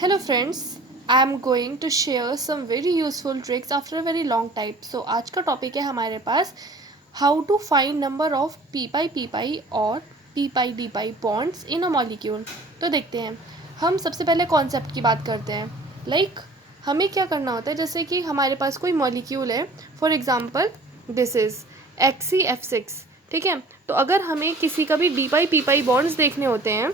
Hello friends, I am going to share some very useful tricks after a very long time. So आज का topic है हमारे पास how to find number of p pi और p pi d pi bonds in a molecule. तो देखते हैं, हम सबसे पहले कॉन्सेप्ट की बात करते हैं. हमें क्या करना होता है, जैसे कि हमारे पास कोई मॉलिक्यूल है, for example this is XeF6. ठीक है, तो अगर हमें किसी का भी डी पाई पी पाई बॉन्ड्स देखने होते हैं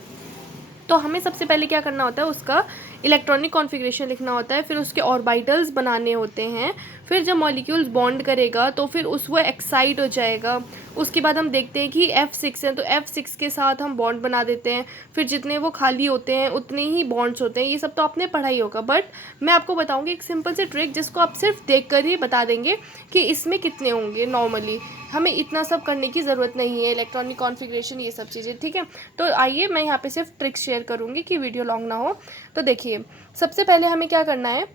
तो हमें सबसे पहले क्या करना होता है, उसका इलेक्ट्रॉनिक कॉन्फ़िगरेशन लिखना होता है, फिर उसके ऑर्बिटल्स बनाने होते हैं, फिर जब मॉलिक्यूल्स बॉन्ड करेगा तो फिर वो एक्साइट हो जाएगा. उसके बाद हम देखते हैं कि F6 है तो F6 के साथ हम बॉन्ड बना देते हैं, फिर जितने वो खाली होते हैं उतने ही बॉन्ड्स होते हैं. ये सब तो आपने पढ़ा ही होगा, बट मैं आपको बताऊंगी एक सिंपल सी ट्रिक जिसको आप सिर्फ देख कर ही बता देंगे कि इसमें कितने होंगे. नॉर्मली हमें इतना सब करने की ज़रूरत नहीं है, इलेक्ट्रॉनिक कॉन्फ़िगरेशन ये सब चीज़ें. ठीक है, तो आइए मैं यहाँ पे सिर्फ ट्रिक्स शेयर करूँगी कि वीडियो लॉन्ग ना हो. तो देखिए, सबसे पहले हमें क्या करना है,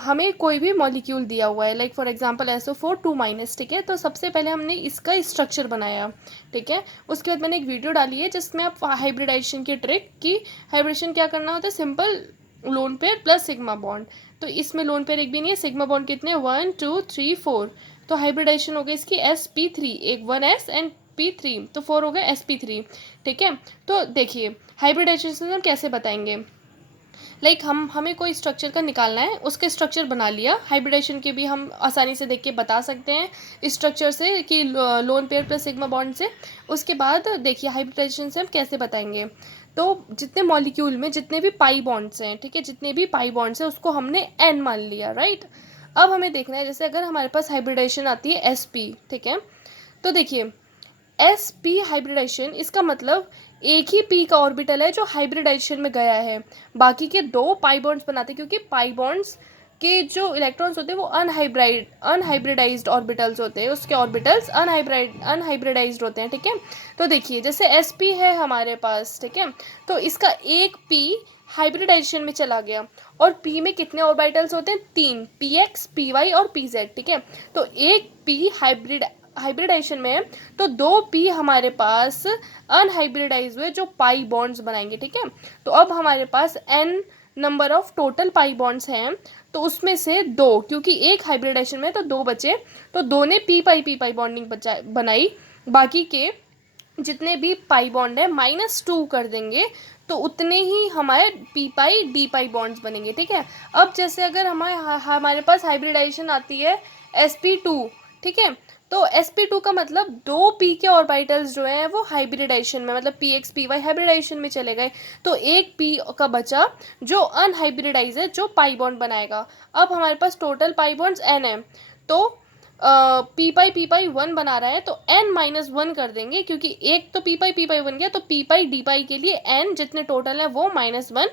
हमें कोई भी मॉलिक्यूल दिया हुआ है, लाइक फॉर एग्जांपल SO4 2-. ठीक है, तो सबसे पहले हमने इसका स्ट्रक्चर बनाया. ठीक है, उसके बाद मैंने एक वीडियो डाली है जिसमें आप हाइब्रिडाइजेशन की ट्रिक की हाइब्रिडेशन क्या करना होता है, simple lone pair plus sigma bond. तो इसमें लोन पेयर एक भी नहीं है, सिग्मा बॉन्ड कितने 1 2 3 4. तो हाइब्रिडाइजेशन हो गई इसकी sp3, एक 1s एंड p3, तो 4 हो गया sp3. ठीक है, तो देखिए हाइब्रिडाइजेशन हम कैसे बताएंगे, हमें कोई स्ट्रक्चर का निकालना है, उसके स्ट्रक्चर बना लिया. हाइब्रिडेशन के भी हम आसानी से देख के बता सकते हैं स्ट्रक्चर से कि lone pair plus sigma bond से. उसके बाद देखिए हाइब्रिडाइजेशन से हम कैसे बताएंगे. तो जितने मॉलिक्यूल में जितने भी पाई बॉन्ड्स हैं, ठीक है, जितने भी पाई बॉन्ड्स हैं उसको हमने n मान लिया, राइट. अब हमें देखना है, जैसे अगर हमारे पास हाइब्रिडाइजेशन आती है sp. ठीक है, तो देखिए sp हाइब्रिडाइजेशन, इसका मतलब एक ही p का ऑर्बिटल है जो हाइब्रिडाइजेशन में गया है, बाकी के दो पाई बॉन्ड्स बनाते हैं, क्योंकि पाई बॉन्ड्स के जो इलेक्ट्रॉन्स होते हैं वो अनहाइब्रिडाइज्ड ऑर्बिटल्स होते हैं, उसके ऑर्बिटल्स अनहाइब्रिडाइज्ड होते हैं. ठीक है, तो देखिए जैसे sp है हमारे पास, ठीक है, तो इसका एक p हाइब्रिडाइजेशन में चला गया, और p में कितने ऑर्बिटल्स होते हैं, 3, px py और pz. ठीक है, तो एक p हाइब्रिडाइजेशन में है, तो 2p हमारे पास अनहाइब्रिडाइज हुए जो पाई बॉन्ड्स बनाएंगे. ठीक है, तो अब हमारे पास n number of total pi bonds हैं, तो उसमें से 2, क्योंकि एक हाइब्रिडाइजेशन में तो 2 बचे, तो 2 ने p पाई बॉन्डिंग बनाई, बाकी के जितने भी पाई बॉन्ड है -2 कर देंगे, तो उतने ही हमारे p पाई d पाई बॉन्ड्स बनेंगे. ठीक है, अब जैसे अगर हमारे पास हाइब्रिडाइजेशन आती है sp2. ठीक है, तो sp2 का मतलब 2p के ऑर्बिटल्स जो हैं वो हाइब्रिडाइजेशन में, मतलब px py हाइब्रिडाइजेशन में चले गए, तो एक p का बचा जो अनहाइब्रिडाइज है, जो पाई बॉन्ड बनाएगा. अब हमारे पास टोटल पाई बॉन्ड्स n है, तो p पाई 1 बना रहा है, तो n-1 कर देंगे, क्योंकि एक तो p पाई बन गया, तो p पाई d पाई के लिए n जितने टोटल है वो -1,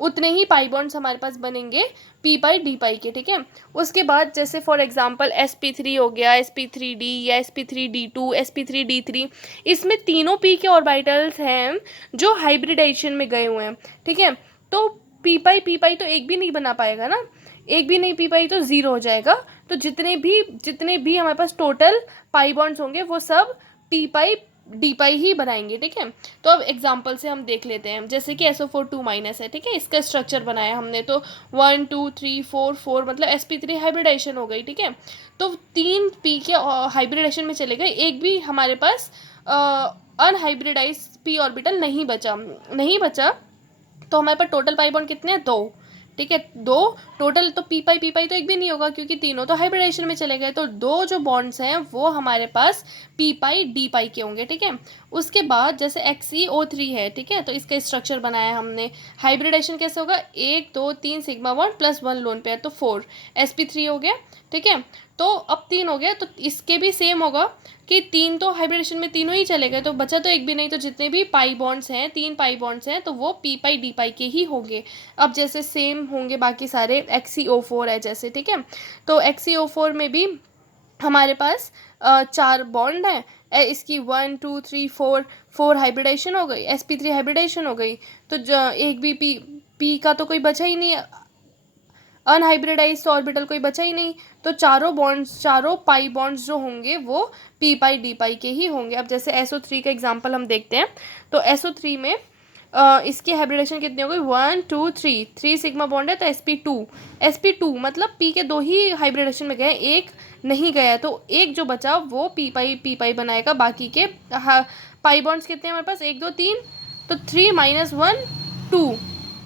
उतने ही पाई बॉन्ड्स हमारे पास बनेंगे p पाई d पाई के. ठीक है, उसके बाद जैसे फॉर एग्जांपल sp3 हो गया, sp3d या sp3d2 sp3d3, इसमें तीनों p के ऑर्बिटल्स हैं जो हाइब्रिडाइजेशन में गए हुए हैं. ठीक है, तो p पाई तो एक भी नहीं बना पाएगा ना, एक भी नहीं p पाई तो 0 हो जाएगा. तो जितने भी हमारे पास टोटल पाई बॉन्ड्स होंगे वो सब p पाई d पाई ही बनाएंगे. ठीक है, तो अब एग्जांपल से हम देख लेते हैं, जैसे कि SO4 2- है. ठीक है, इसका स्ट्रक्चर बनाया हमने, तो 1 2 3 4 4, मतलब sp3 हाइब्रिडाइजेशन हो गई. ठीक है, तो 3 p के हाइब्रिडाइजेशन में चले गए, एक भी हमारे पास अनहाइब्रिडाइज p ऑर्बिटल नहीं बचा, तो हमारे पास टोटल पाई बॉन्ड कितने हैं, 2. ठीक है, 2 टोटल, तो p पाई तो एक भी नहीं होगा, क्योंकि तीनों तो हाइब्रिडाइजेशन में चले गए, तो 2 जो बॉन्ड्स हैं वो हमारे पास p पाई d पाई के होंगे. ठीक है, उसके बाद जैसे XeO3 है. ठीक है, तो इसका स्ट्रक्चर बनाया हमने, हाइब्रिडाइजेशन कैसे होगा, 1 2 3 sigma bond plus 1 lone pair, तो 4 sp3 हो गया. ठीक है, तो अब 3 हो गया, तो इसके भी सेम होगा कि 3 तो हाइब्रिडेशन में तीनों ही चले गए, तो बचा तो एक भी नहीं, तो जितने भी पाई बॉन्ड्स हैं, 3 पाई बॉन्ड्स हैं, तो वो p पाई d पाई के ही होंगे. अब जैसे सेम होंगे बाकी सारे, XeO4 है जैसे. ठीक है, तो XeO4 में भी हमारे पास 4 बॉन्ड हैं, इसकी 1 2 3 4 हाइब्रिडाइजेशन हो गई, sp3 हाइब्रिडाइजेशन हो गई, तो एक भी p का तो कोई बचा ही नहीं, अनहाइब्रिडाइज ऑर्बिटल कोई बचा ही नहीं, तो चारों पाई बॉन्ड्स जो होंगे वो p पाई d पाई के ही होंगे. अब जैसे SO3 का एग्जांपल हम देखते हैं, तो SO3 में इसकी हाइब्रिडेशन कितनी हो गई, 1 2 3, 3 सिग्मा बॉन्ड है तो sp2 मतलब p के 2 ही हाइब्रिडेशन में गए, एक नहीं गया, तो एक जो बचा वो p पाई बनाएगा। बाकी के पाई बॉन्ड्स कितने हैं हमारे पास, 1 2 3, तो 3 - 1 2,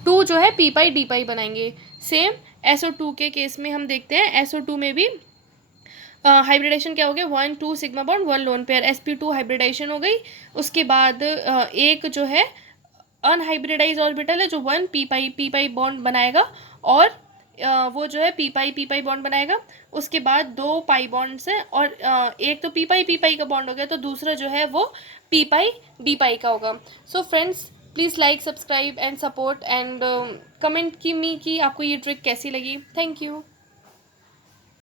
2 जो है p पाई बनाएंगे। सेम SO2 के केस में हम देखते हैं, SO2 में भी हाइब्रिडेशन क्या हो गया, 1 2 sigma bond 1 lone pair, sp2 hybridization हो गई। उसके बाद एक जो है अनहाइब्रिडाइज ऑर्बिटल है जो 1 p पाई बॉन्ड बनाएगा, और वो जो है p पाई बॉन्ड बनाएगा। उसके बाद 2 पाई बॉन्ड्स हैं, और एक तो p पाई का बॉन्ड हो गया, तो दूसरा जो है वो p पाई का होगा। So friends, please like, subscribe and support, and comment की मी कि आपको ये ट्रिक कैसी लगी। Thank you.